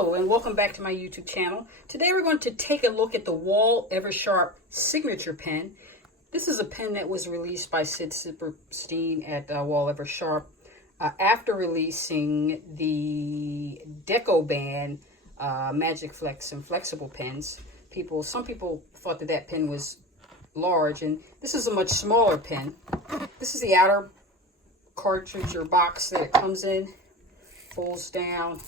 Hello and welcome back to my YouTube channel. Today we're going to take a look at the Wahl Eversharp Signature pen. This is a pen that was released by Sid Silberstein at Wahl Eversharp after releasing the Deco Band Magic Flex and Flexible pens. Some people thought that pen was large, and this is a much smaller pen. This is the outer cartridge or box that it comes in, folds down.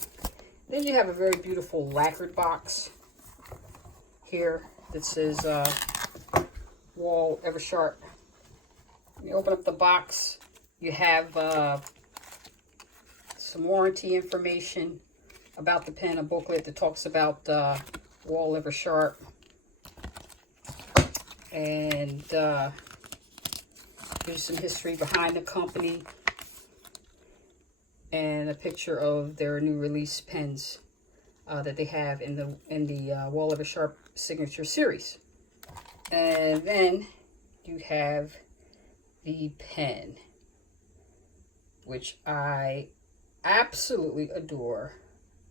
Then you have a very beautiful lacquered box here that says Wahl Eversharp. When you open up the box, you have some warranty information about the pen, a booklet that talks about Wahl Eversharp, and here's some history behind the company and a picture of their new release pens that they have in the Wahl Eversharp Signature series. And then you have the pen, which I absolutely adore.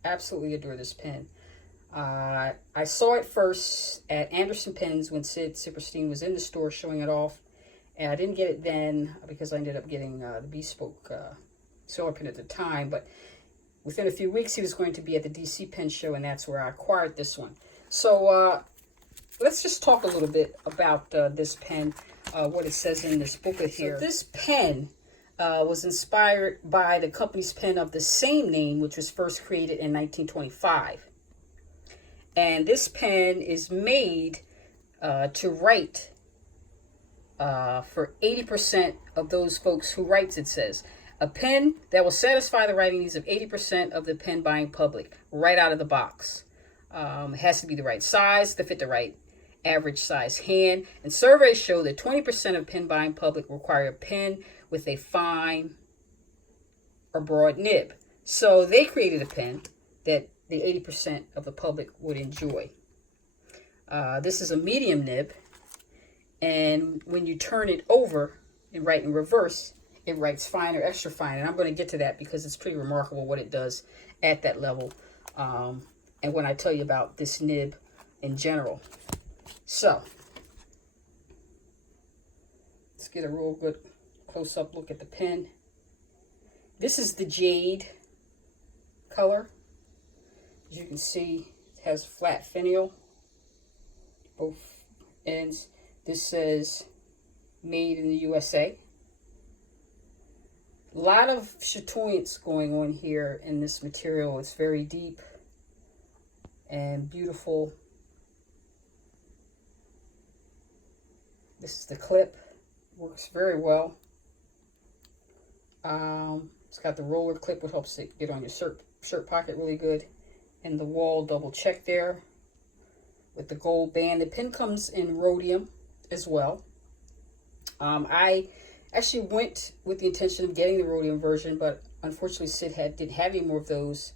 Absolutely adore this pen. I saw it first at Anderson Pens when Sid Silberstein was in the store showing it off, and I didn't get it then because I ended up getting the Bespoke Solar pen at the time, but within a few weeks he was going to be at the DC Pen Show, and that's where I acquired this one. So let's just talk a little bit about this pen, what it says in this booklet here. So this pen was inspired by the company's pen of the same name, which was first created in 1925. And this pen is made to write for 80% of those folks who writes, it says. A pen that will satisfy the writing needs of 80% of the pen buying public right out of the box. It has to be the right size to fit the right average size hand. And surveys show that 20% of pen buying public require a pen with a fine or broad nib. So they created a pen that the 80% of the public would enjoy. This is a medium nib. And when you turn it over and write in reverse, it writes fine or extra fine, and I'm going to get to that because it's pretty remarkable what it does at that level, and when I tell you about this nib in general. So let's get a real good close-up look at the pen. This is the Jade color. As you can see, it has flat finial, both ends. This says made in the USA. A lot of chatoyance going on here in this material. It's very deep and beautiful. This is the clip. Works very well. It's got the roller clip, which helps it get on your shirt pocket really good. And the Wahl double check there with the gold band. The pen comes in rhodium as well. I actually went with the intention of getting the rhodium version, but unfortunately Sid didn't have any more of those,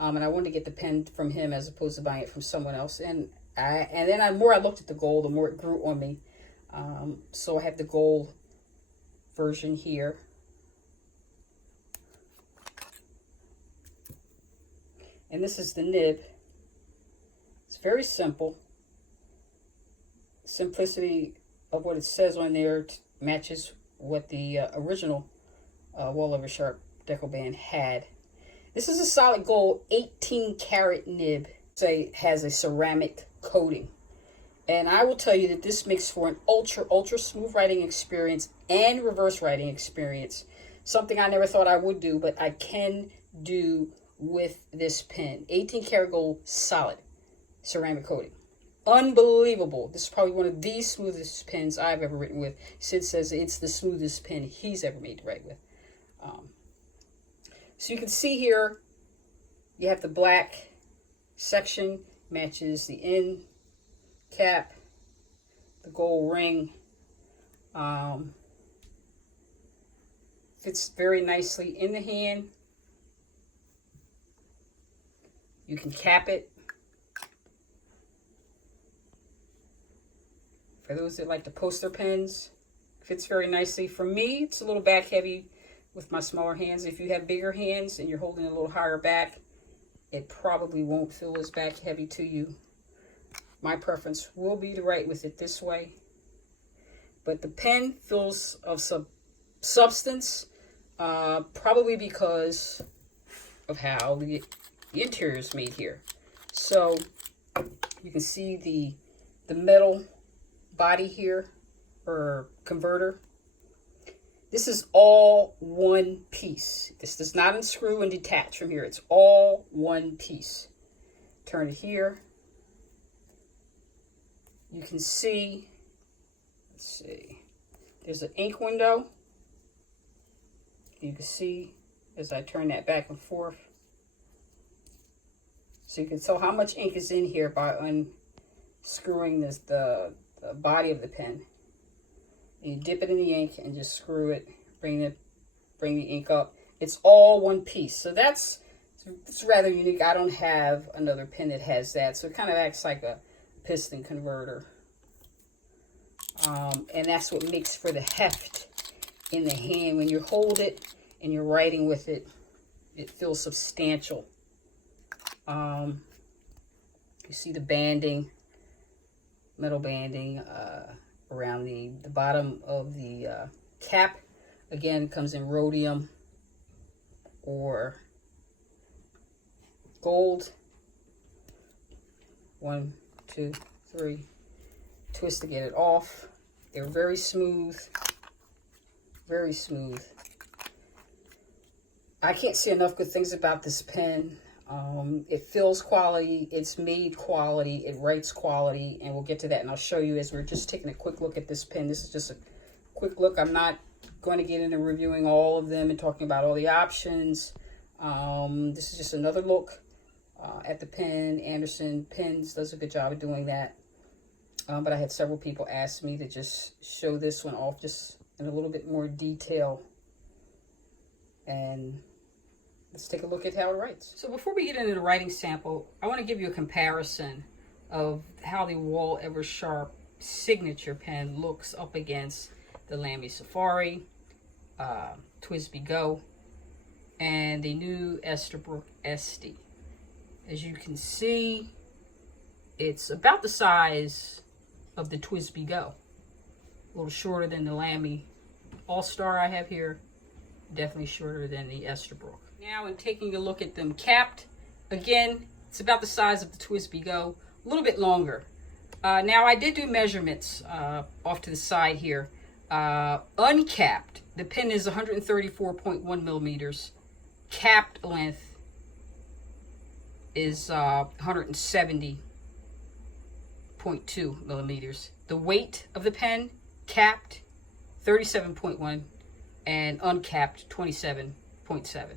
and I wanted to get the pen from him as opposed to buying it from someone else. And then the more I looked at the gold, the more it grew on me. So I have the gold version here. And this is the nib. It's very simple. Simplicity of what it says on there matches what the original Wahl Eversharp Deco Band had. This is a solid gold 18 karat nib. It has a ceramic coating. And I will tell you that this makes for an ultra smooth writing experience and reverse writing experience. Something I never thought I would do, but I can do with this pen. 18 karat gold, solid ceramic coating. Unbelievable. This is probably one of the smoothest pens I've ever written with. Sid says it's the smoothest pen he's ever made to write with. So you can see here, you have the black section, matches the end cap, the gold ring. Fits very nicely in the hand. You can cap it. For those that like to post their pens, fits very nicely. For me, it's a little back heavy with my smaller hands. If you have bigger hands and you're holding a little higher back, it probably won't feel as back heavy to you. My preference will be to write with it this way. But the pen feels of some substance, probably because of how the interior is made here. So you can see the metal body here, or converter. This is all one piece. This does not unscrew and detach from here. It's all one piece. Turn it here. You can see, let's see, there's an ink window. You can see as I turn that back and forth. So you can tell how much ink is in here by unscrewing the body of the pen. And you dip it in the ink and just screw it, bring the ink up. It's all one piece. So it's rather unique. I don't have another pen that has that. So it kind of acts like a piston converter. And that's what makes for the heft in the hand. When you hold it and you're writing with it, it feels substantial. You see the banding, metal banding around the bottom of the cap. Again, it comes in rhodium or gold. 1, 2, 3. Twist to get it off. They're very smooth. Very smooth. I can't say enough good things about this pen. It feels quality, it's made quality, it writes quality, and we'll get to that, and I'll show you as we're just taking a quick look at this pen. This is just a quick look. I'm not going to get into reviewing all of them and talking about all the options. This is just another look at the pen. Anderson Pens does a good job of doing that. But I had several people ask me to just show this one off just in a little bit more detail. And let's take a look at how it writes. So before we get into the writing sample, I want to give you a comparison of how the Wahl Eversharp Signature pen looks up against the Lamy Safari, TWSBI Go, and the new Esterbrook SD. As you can see, it's about the size of the TWSBI Go. A little shorter than the Lamy All-Star I have here. Definitely shorter than the Esterbrook. Now, in taking a look at them capped, again, it's about the size of the TWSBI Go, a little bit longer. Now, I did do measurements off to the side here. Uncapped, the pen is 134.1 millimeters. Capped length is 170.2 millimeters. The weight of the pen, capped, 37.1, and uncapped, 27.7.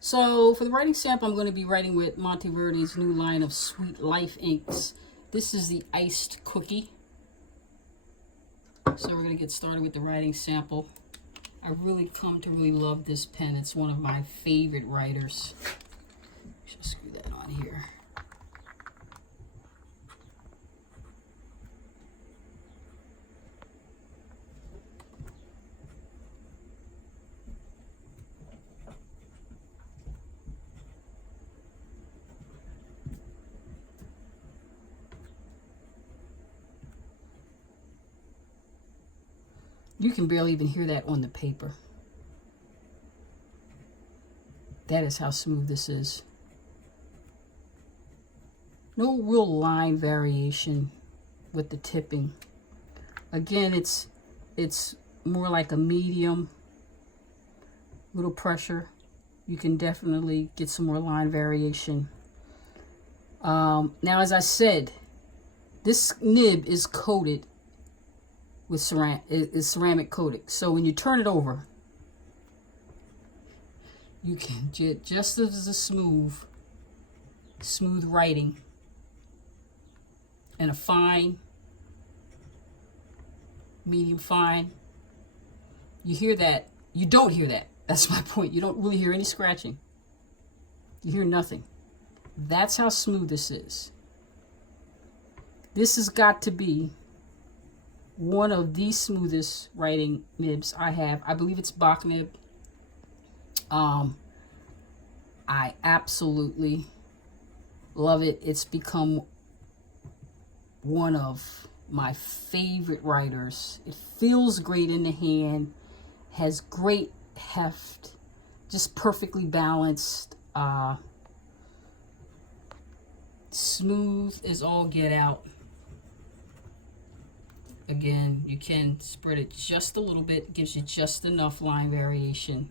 So for the writing sample, I'm going to be writing with Monteverdi's new line of Sweet Life inks. This is the iced cookie. So we're going to get started with the writing sample. I really come to really love this pen. It's one of my favorite writers. Just screw that on here. You can barely even hear that on the paper. That is how smooth this is. No real line variation with the tipping. Again, it's more like a medium, little pressure. You can definitely get some more line variation. Now, as I said, this nib is coated with ceramic coated. So when you turn it over, you can get just as a smooth writing and a fine, medium fine. You hear that? You don't hear that. That's my point. You don't really hear any scratching. You hear nothing. That's how smooth this is. This has got to be one of the smoothest writing nibs I have. I believe it's Bach nib. I absolutely love it. It's become one of my favorite writers. It feels great in the hand, has great heft, just perfectly balanced, smooth as all get out. Again, you can spread it just a little bit, gives you just enough line variation.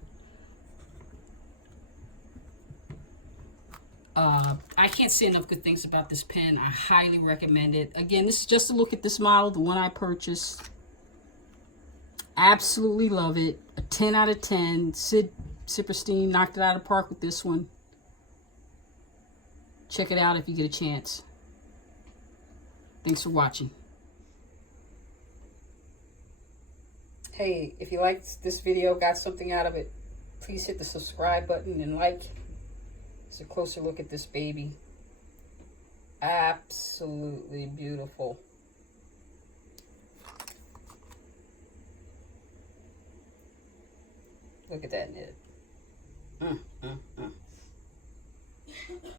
I can't say enough good things about this pen. I highly recommend it. Again, this is just a look at this model, the one I purchased. Absolutely love it. A 10 out of 10. Sid Sipperstein knocked it out of the park with this one. Check it out if you get a chance. Thanks for watching. Hey, if you liked this video, got something out of it, please hit the subscribe button and like. It's a closer look at this baby. Absolutely beautiful. Look at that knit.